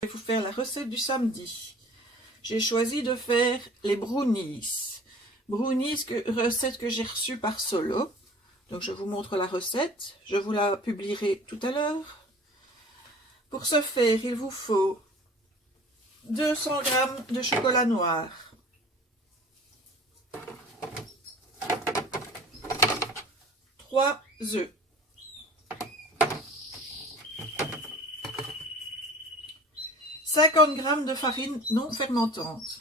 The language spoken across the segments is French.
Je vais vous faire la recette du samedi. J'ai choisi de faire les brownies. Brownies, recette que j'ai reçue par Solo. Donc je vous montre la recette. Je vous la publierai tout à l'heure. Pour ce faire, il vous faut 200 g de chocolat noir, 3 œufs, 50 g de farine non fermentante,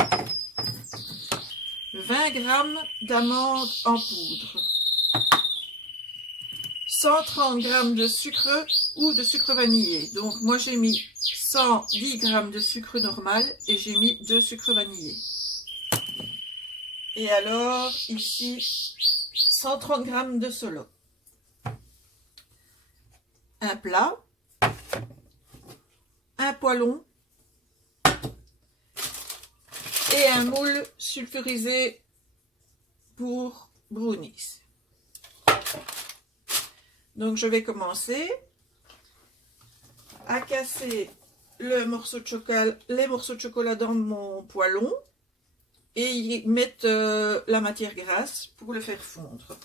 20 g d'amandes en poudre, 130 g de sucre ou de sucre vanillé. Donc moi j'ai mis 110 g de sucre normal et j'ai mis 2 sucres vanillés. Et alors ici 130 g de Solo. Un plat, un poêlon et un moule sulfurisé pour brownies. Donc je vais commencer à casser les morceaux de chocolat dans mon poêlon et y mettre la matière grasse pour le faire fondre.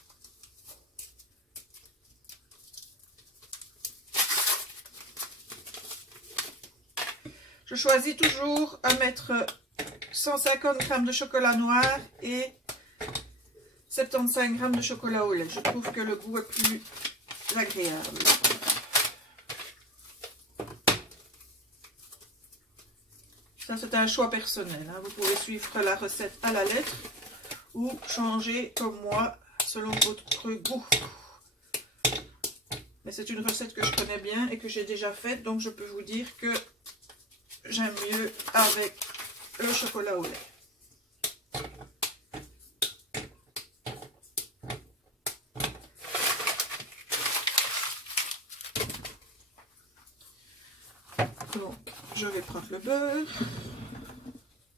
Je choisis toujours à mettre 150 g de chocolat noir et 75 g de chocolat au lait. Je trouve que le goût est plus agréable. Ça, c'est un choix personnel, hein. Vous pouvez suivre la recette à la lettre ou changer comme moi selon votre goût. Mais c'est une recette que je connais bien et que j'ai déjà faite, donc je peux vous dire que j'aime mieux avec le chocolat au lait. Donc, je vais prendre le beurre,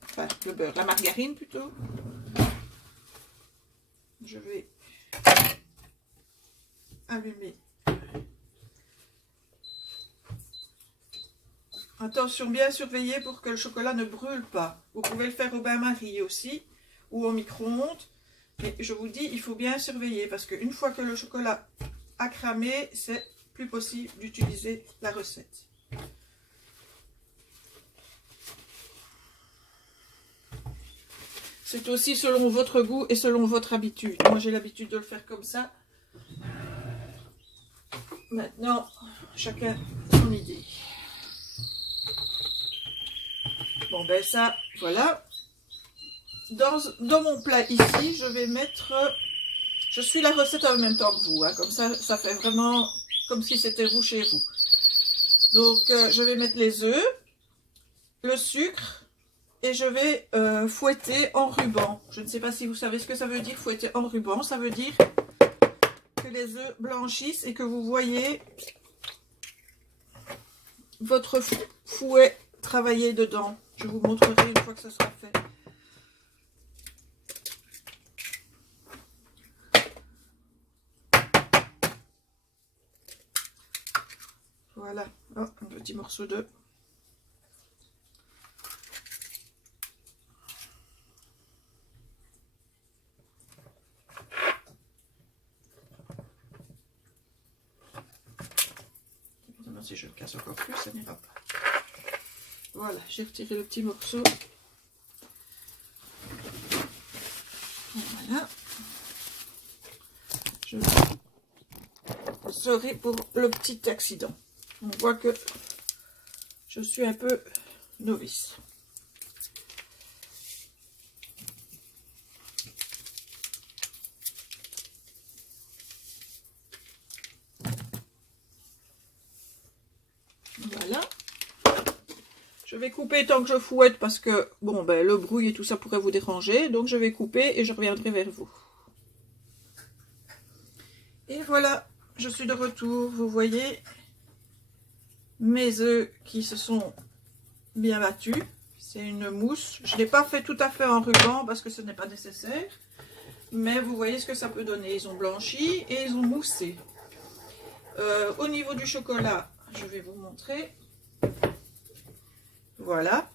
enfin le beurre, la margarine plutôt. Je vais allumer. Attention, bien surveiller pour que le chocolat ne brûle pas. Vous pouvez le faire au bain-marie aussi ou au micro-ondes. Mais je vous dis, il faut bien surveiller parce qu'une fois que le chocolat a cramé, c'est plus possible d'utiliser la recette. C'est aussi selon votre goût et selon votre habitude. Moi, j'ai l'habitude de le faire comme ça. Maintenant, chacun son idée. Bon, ben ça, voilà. Dans mon plat ici, je vais mettre... Je suis la recette en même temps que vous. Hein, comme ça fait vraiment comme si c'était vous chez vous. Donc, je vais mettre les œufs, le sucre, et je vais fouetter en ruban. Je ne sais pas si vous savez ce que ça veut dire, fouetter en ruban. Ça veut dire que les œufs blanchissent et que vous voyez votre fouet travailler dedans. Je vous montrerai une fois que ce sera fait. Voilà, oh, un petit morceau de... Si je le casse encore plus, ça n'ira pas. Voilà, j'ai retiré le petit morceau. Voilà. Je serai pour le petit accident. On voit que je suis un peu novice. Voilà. Je vais couper tant que je fouette parce que, bon, ben, le bruit et tout ça pourrait vous déranger. Donc, je vais couper et je reviendrai vers vous. Et voilà, je suis de retour. Vous voyez mes œufs qui se sont bien battus. C'est une mousse. Je ne l'ai pas fait tout à fait en ruban parce que ce n'est pas nécessaire. Mais vous voyez ce que ça peut donner. Ils ont blanchi et ils ont moussé. Au niveau du chocolat, je vais vous montrer. Voilà.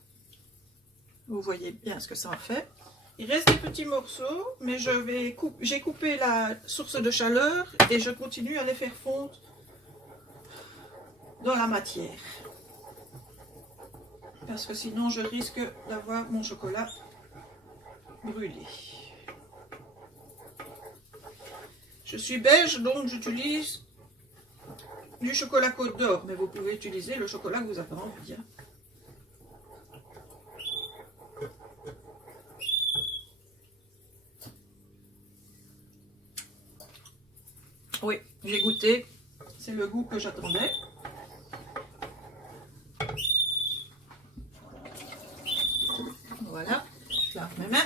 Vous voyez bien ce que ça en fait. Il reste des petits morceaux, mais j'ai coupé la source de chaleur et je continue à les faire fondre dans la matière. Parce que sinon je risque d'avoir mon chocolat brûlé. Je suis belge, donc j'utilise du chocolat Côte d'Or, mais vous pouvez utiliser le chocolat que vous avez envie. Oui, j'ai goûté, c'est le goût que j'attendais. Voilà, je lave mes mains.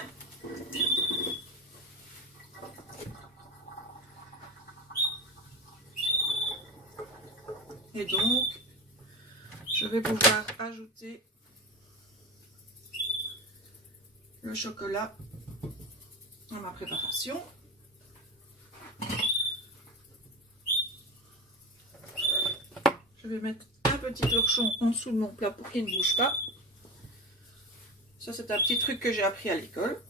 Et donc, je vais pouvoir ajouter le chocolat dans ma préparation. Je vais mettre un petit torchon en dessous de mon plat pour qu'il ne bouge pas. Ça, c'est un petit truc que j'ai appris à l'école.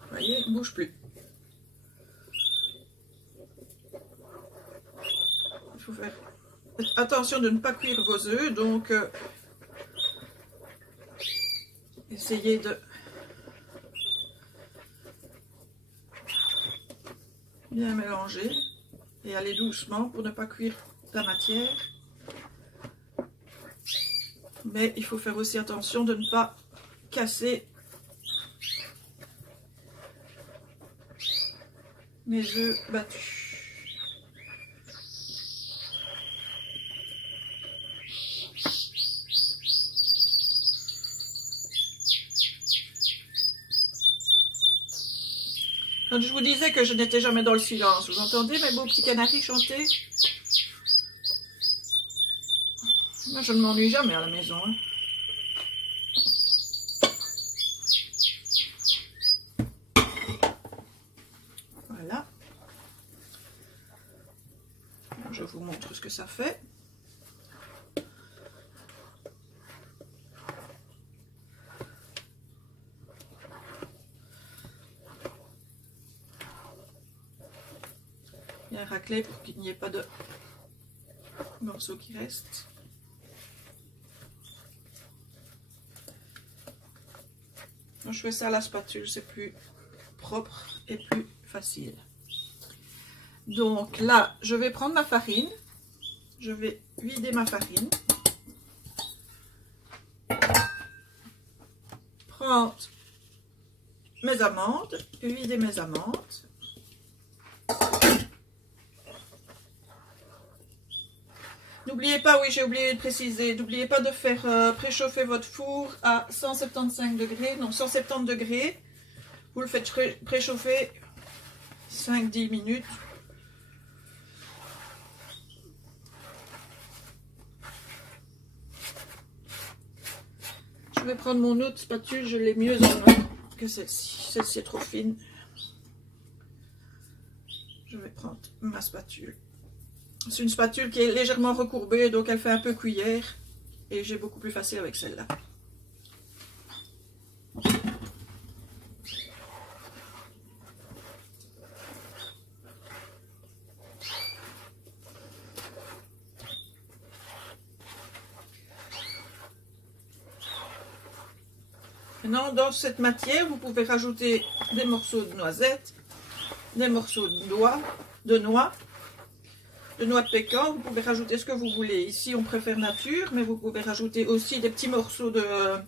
Vous voyez, il ne bouge plus. Il faut faire attention de ne pas cuire vos œufs, donc essayez de bien mélanger et aller doucement pour ne pas cuire la matière. Mais il faut faire aussi attention de ne pas casser mes œufs battus. Quand je vous disais que je n'étais jamais dans le silence, vous entendez mes beaux petits canaris chanter? Moi, je ne m'ennuie jamais à la maison. Hein. Voilà. Je vous montre ce que ça fait. Bien raclé pour qu'il n'y ait pas de morceaux qui restent. Quand je fais ça à la spatule, c'est plus propre et plus facile. Donc là, je vais prendre ma farine. Je vais vider ma farine. Prendre mes amandes, vider mes amandes. N'oubliez pas, oui, j'ai oublié de préciser, n'oubliez pas de faire préchauffer votre four à 175 degrés, non 170 degrés. Vous le faites préchauffer 5-10 minutes. Je vais prendre mon autre spatule, je l'ai mieux en main que celle-ci. Celle-ci est trop fine. Je vais prendre ma spatule. C'est une spatule qui est légèrement recourbée, donc elle fait un peu cuillère. Et j'ai beaucoup plus facile avec celle-là. Maintenant, dans cette matière, vous pouvez rajouter des morceaux de noisettes, des morceaux de noix de pécan. Vous pouvez rajouter ce que vous voulez. Ici, on préfère nature, mais vous pouvez rajouter aussi des petits morceaux de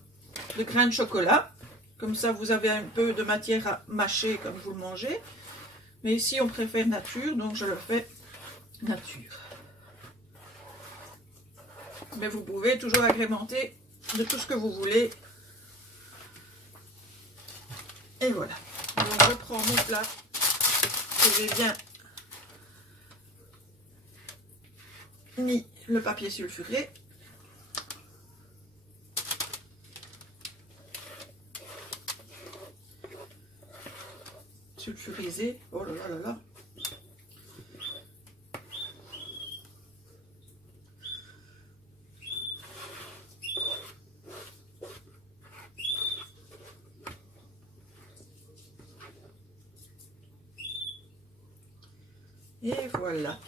grains de chocolat. Comme ça, vous avez un peu de matière à mâcher comme vous le mangez. Mais ici, on préfère nature, donc je le fais nature. Mais vous pouvez toujours agrémenter de tout ce que vous voulez. Et voilà. Donc je prends mon plat que j'ai bien mis le papier sulfuré. Sulfurisé. Oh là là là là. Et voilà.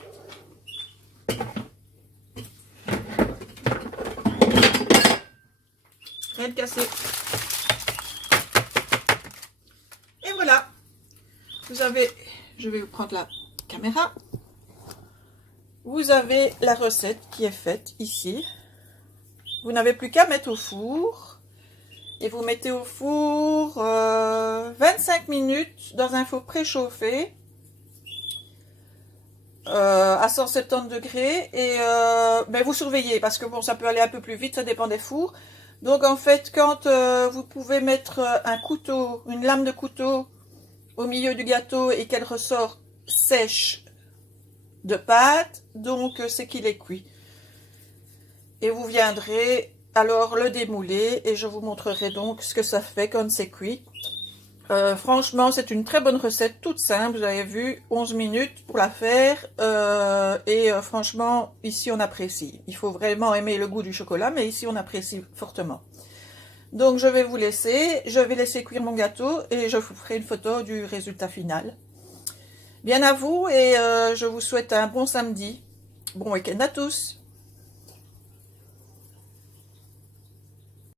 Rien de cassé. Et voilà. Vous avez, je vais vous prendre la caméra. Vous avez la recette qui est faite ici. Vous n'avez plus qu'à mettre au four. Et vous mettez au four 25 minutes dans un four préchauffé à 170 degrés. Et ben vous surveillez parce que bon, ça peut aller un peu plus vite, ça dépend des fours. Donc en fait, quand vous pouvez mettre un couteau, une lame de couteau au milieu du gâteau et qu'elle ressort sèche de pâte, donc c'est qu'il est cuit. Et vous viendrez alors le démouler et je vous montrerai donc ce que ça fait quand c'est cuit. Franchement, c'est une très bonne recette, toute simple, vous avez vu, 11 minutes pour la faire. Franchement, ici on apprécie. Il faut vraiment aimer le goût du chocolat, mais ici on apprécie fortement. Donc je vais vous laisser, je vais laisser cuire mon gâteau et je vous ferai une photo du résultat final. Bien à vous et je vous souhaite un bon samedi. Bon week-end à tous.